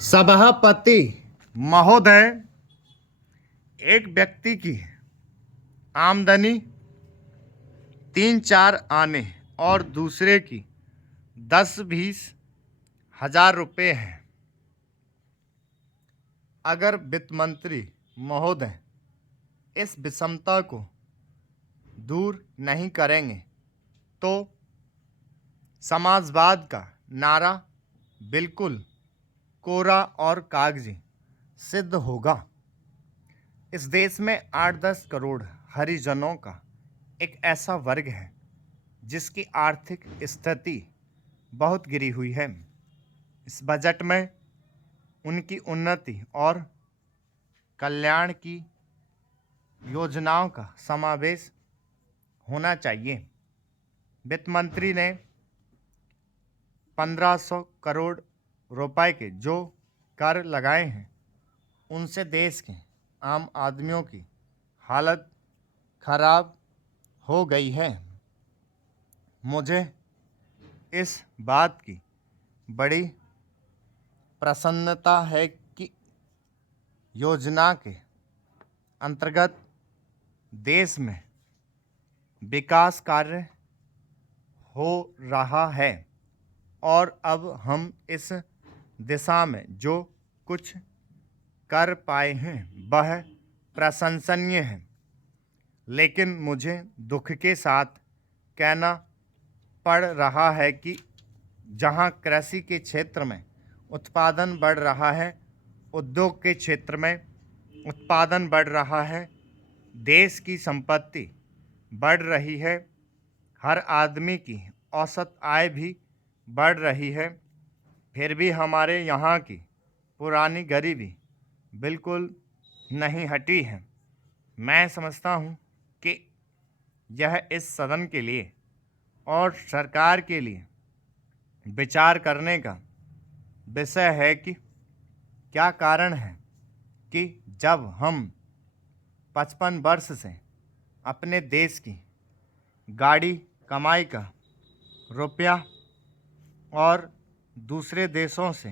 सभापति महोदय, एक व्यक्ति की आमदनी 3-4 आने और दूसरे की 10-20 हजार रुपये है। अगर वित्त मंत्री महोदय इस विषमता को दूर नहीं करेंगे तो समाजवाद का नारा बिल्कुल कोरा और कागजी सिद्ध होगा। इस देश में 8-10 करोड़ हरिजनों का एक ऐसा वर्ग है जिसकी आर्थिक स्थिति बहुत गिरी हुई है। इस बजट में उनकी उन्नति और कल्याण की योजनाओं का समावेश होना चाहिए। वित्त मंत्री ने 1500 करोड़ रुपए के जो कर लगाए हैं उनसे देश के आम आदमियों की हालत खराब हो गई है। मुझे इस बात की बड़ी प्रसन्नता है कि योजना के अंतर्गत देश में विकास कार्य हो रहा है और अब हम इस दिशा में जो कुछ कर पाए हैं वह प्रशंसनीय है। लेकिन मुझे दुख के साथ कहना पड़ रहा है कि जहां कृषि के क्षेत्र में उत्पादन बढ़ रहा है, उद्योग के क्षेत्र में उत्पादन बढ़ रहा है, देश की संपत्ति बढ़ रही है, हर आदमी की औसत आय भी बढ़ रही है, फिर भी हमारे यहाँ की पुरानी गरीबी बिल्कुल नहीं हटी है। मैं समझता हूँ कि यह इस सदन के लिए और सरकार के लिए विचार करने का विषय है कि क्या कारण है कि जब हम 55 वर्ष से अपने देश की गाड़ी कमाई का रुपया और दूसरे देशों से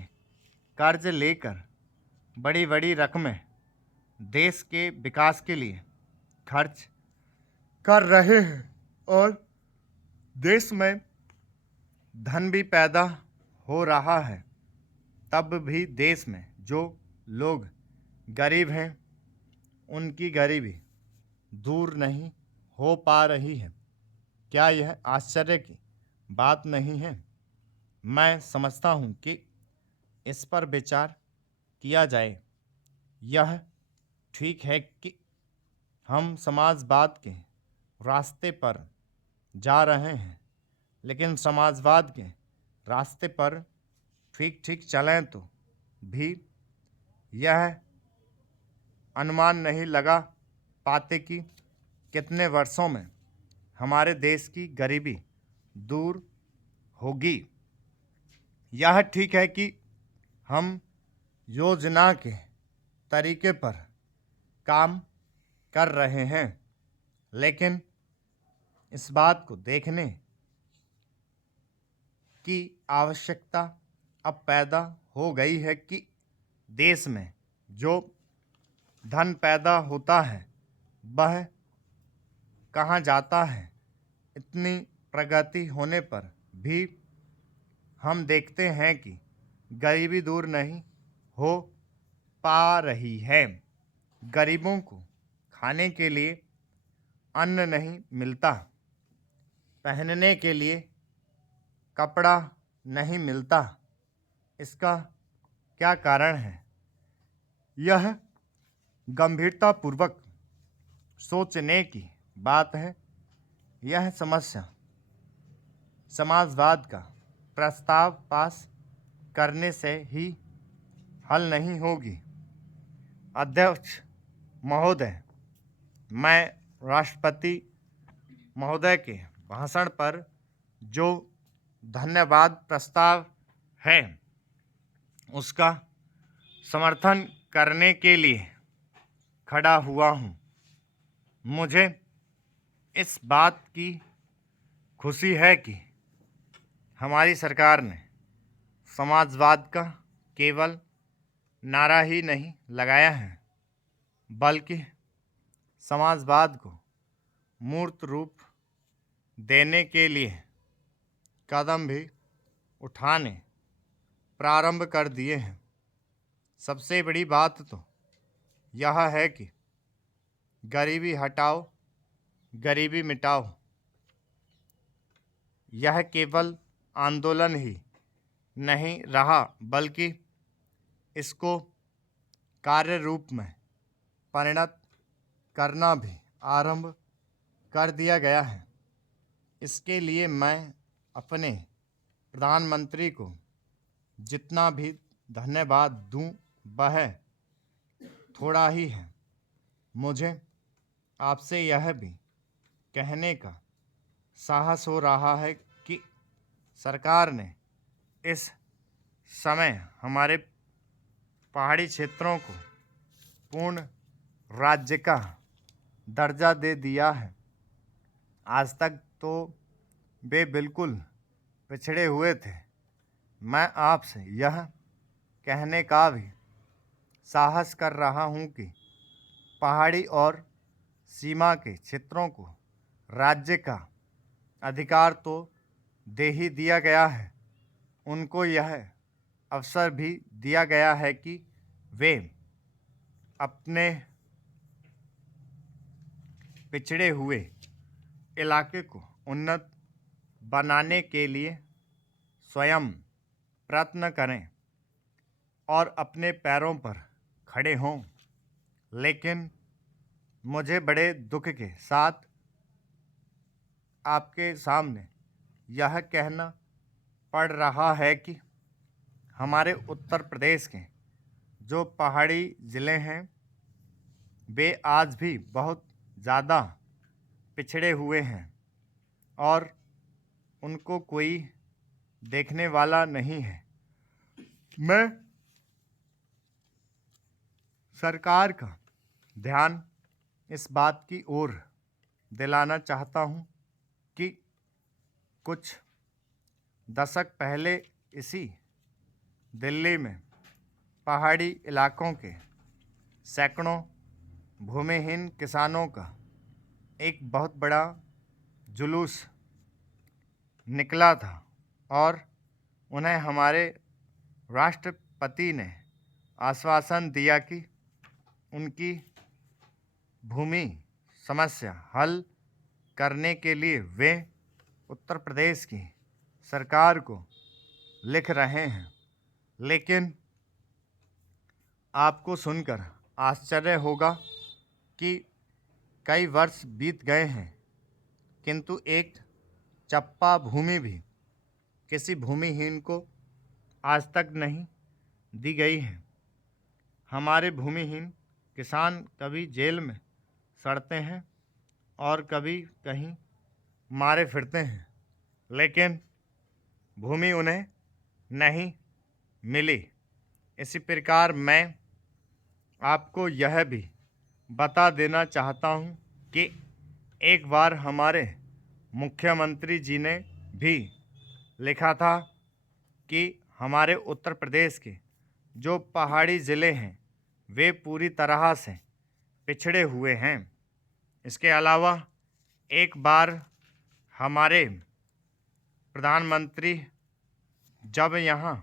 कर्ज लेकर बड़ी बड़ी रकमें देश के विकास के लिए खर्च कर रहे हैं और देश में धन भी पैदा हो रहा है, तब भी देश में जो लोग गरीब हैं उनकी गरीबी दूर नहीं हो पा रही है। क्या यह आश्चर्य की बात नहीं है? मैं समझता हूँ कि इस पर विचार किया जाए। यह ठीक है कि हम समाजवाद के रास्ते पर जा रहे हैं, लेकिन समाजवाद के रास्ते पर ठीक ठीक चलें तो भी यह अनुमान नहीं लगा पाते कि कितने वर्षों में हमारे देश की गरीबी दूर होगी। यह ठीक है कि हम योजना के तरीके पर काम कर रहे हैं, लेकिन इस बात को देखने की आवश्यकता अब पैदा हो गई है कि देश में जो धन पैदा होता है वह कहाँ जाता है। इतनी प्रगति होने पर भी हम देखते हैं कि गरीबी दूर नहीं हो पा रही है। गरीबों को खाने के लिए अन्न नहीं मिलता, पहनने के लिए कपड़ा नहीं मिलता। इसका क्या कारण है? यह गंभीरतापूर्वक सोचने की बात है। यह समस्या समाजवाद का प्रस्ताव पास करने से ही हल नहीं होगी। अध्यक्ष महोदय, मैं राष्ट्रपति महोदय के भाषण पर जो धन्यवाद प्रस्ताव है उसका समर्थन करने के लिए खड़ा हुआ हूँ। मुझे इस बात की खुशी है कि हमारी सरकार ने समाजवाद का केवल नारा ही नहीं लगाया है, बल्कि समाजवाद को मूर्त रूप देने के लिए कदम भी उठाने प्रारंभ कर दिए हैं। सबसे बड़ी बात तो यह है कि गरीबी हटाओ, गरीबी मिटाओ यह केवल आंदोलन ही नहीं रहा, बल्कि इसको कार्य रूप में परिणत करना भी आरंभ कर दिया गया है। इसके लिए मैं अपने प्रधानमंत्री को जितना भी धन्यवाद दूं वह थोड़ा ही है। मुझे आपसे यह भी कहने का साहस हो रहा है कि सरकार ने इस समय हमारे पहाड़ी क्षेत्रों को पूर्ण राज्य का दर्जा दे दिया है। आज तक तो वे बिल्कुल पिछड़े हुए थे। मैं आपसे यह कहने का भी साहस कर रहा हूं कि पहाड़ी और सीमा के क्षेत्रों को राज्य का अधिकार तो दे ही दिया गया है, उनको यह अवसर भी दिया गया है कि वे अपने पिछड़े हुए इलाके को उन्नत बनाने के लिए स्वयं प्रयत्न करें और अपने पैरों पर खड़े हों। लेकिन मुझे बड़े दुख के साथ आपके सामने यह कहना पड़ रहा है कि हमारे उत्तर प्रदेश के जो पहाड़ी ज़िले हैं वे आज भी बहुत ज़्यादा पिछड़े हुए हैं और उनको कोई देखने वाला नहीं है। मैं सरकार का ध्यान इस बात की ओर दिलाना चाहता हूं कि कुछ दशक पहले इसी दिल्ली में पहाड़ी इलाकों के सैकड़ों भूमिहीन किसानों का एक बहुत बड़ा जुलूस निकला था और उन्हें हमारे राष्ट्रपति ने आश्वासन दिया कि उनकी भूमि समस्या हल करने के लिए वे उत्तर प्रदेश की सरकार को लिख रहे हैं। लेकिन आपको सुनकर आश्चर्य होगा कि कई वर्ष बीत गए हैं, किंतु एक चप्पा भूमि भी किसी भूमिहीन को आज तक नहीं दी गई है। हमारे भूमिहीन किसान कभी जेल में सड़ते हैं और कभी कहीं मारे फिरते हैं, लेकिन भूमि उन्हें नहीं मिली। इसी प्रकार मैं आपको यह भी बता देना चाहता हूं कि एक बार हमारे मुख्यमंत्री जी ने भी लिखा था कि हमारे उत्तर प्रदेश के जो पहाड़ी ज़िले हैं वे पूरी तरह से पिछड़े हुए हैं। इसके अलावा एक बार हमारे प्रधानमंत्री जब यहाँ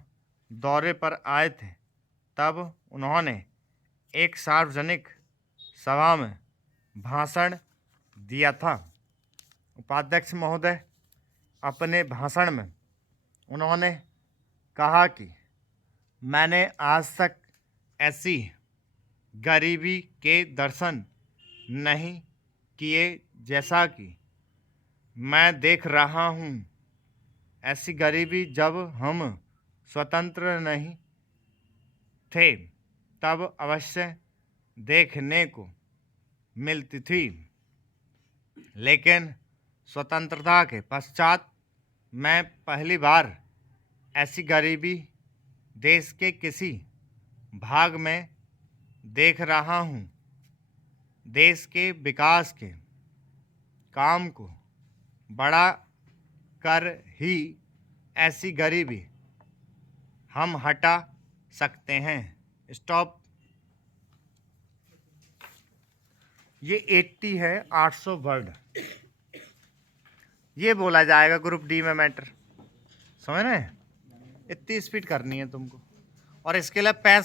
दौरे पर आए थे तब उन्होंने एक सार्वजनिक सभा में भाषण दिया था। उपाध्यक्ष महोदय अपने भाषण में उन्होंने कहा कि मैंने आज तक ऐसी गरीबी के दर्शन नहीं किए जैसा कि मैं देख रहा हूँ। ऐसी गरीबी जब हम स्वतंत्र नहीं थे तब अवश्य देखने को मिलती थी, लेकिन स्वतंत्रता के पश्चात मैं पहली बार ऐसी गरीबी देश के किसी भाग में देख रहा हूँ। देश के विकास के काम को बड़ा कर ही ऐसी गरीबी हम हटा सकते हैं। स्टॉप। ये 80 है, 800 वर्ड ये बोला जाएगा ग्रुप डी में मैटर। समझ रहे हैं? इतनी स्पीड करनी है तुमको। और इसके लिए 65